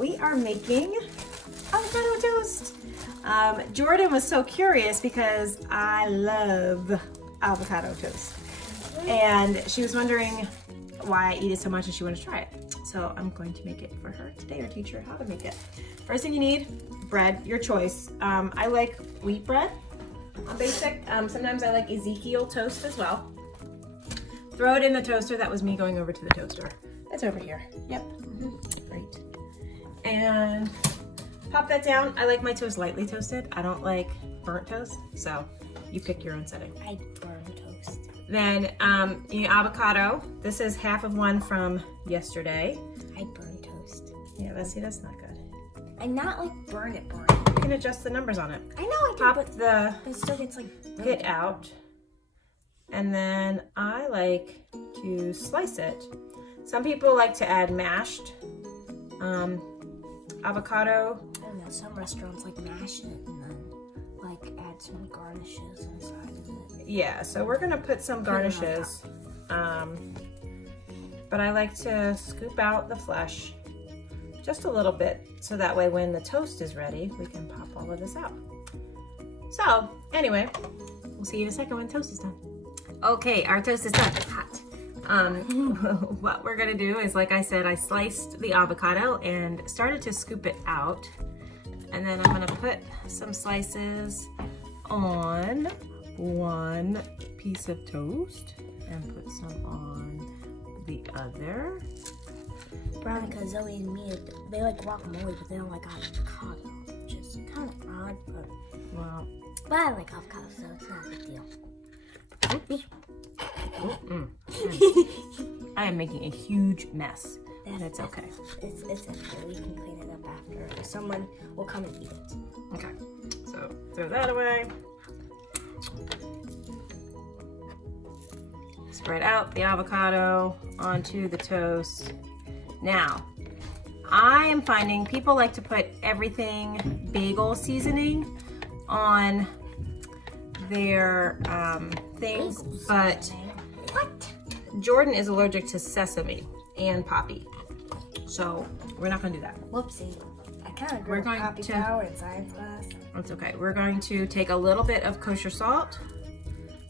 we are making avocado toast. Jordan was so curious because I love avocado toast. And she was wondering why I eat it so much and she wanted to try it. So I'm going to make it for her today or teach her how to make it. First thing you need, bread, your choice. I like wheat bread, basic. Sometimes I like Ezekiel toast as well. Throw it in the toaster. That was me going over to the toaster. It's over here. Yep. Great. And pop that down. I like my toast lightly toasted. I don't like burnt toast. So you pick your own setting. I burn toast. Then your avocado. This is half of one from yesterday. I burn toast. Yeah, that's not good. I'm not like burn it. You can adjust the numbers on it. I know I can, Pop but the it still gets like pit out. And then I like to slice it. Some people like to add mashed avocado. I don't know, some restaurants like mash it and then like add some garnishes inside of it. Yeah, so we're gonna put some garnishes. But I like to scoop out the flesh just a little bit so that way when the toast is ready, we can pop all of this out. So anyway, we'll see you in a second when the toast is done. Okay, our toast is done. It's hot. What we're gonna do is, like I said, I sliced the avocado and started to scoop it out. And then I'm gonna put some slices on one piece of toast and put some on the other. Veronica, Zoe, and Mia, they like guacamole, but they don't like avocado, which is kind of odd, Well, but I like avocado, so it's not a big deal. I am making a huge mess. That's okay. It's okay. We can clean it up after. Someone will come and eat it. Okay, so throw that away. Spread out the avocado onto the toast. Now, I am finding people like to put everything bagel seasoning on their things, but What? Jordan is allergic to sesame and poppy, so we're not going to do that. Whoopsie. I kind of We're grew going poppy to- power in science class. That's okay. We're going to take a little bit of kosher salt,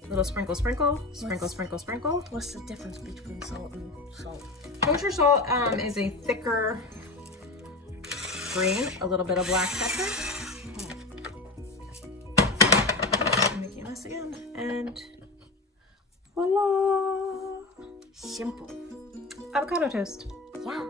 little sprinkle, sprinkle, sprinkle, sprinkle, sprinkle. What's the difference between salt and salt? Kosher salt is a thicker green, a little bit of black pepper. I'm making this again, and voila! Simple. Avocado toast. Yeah.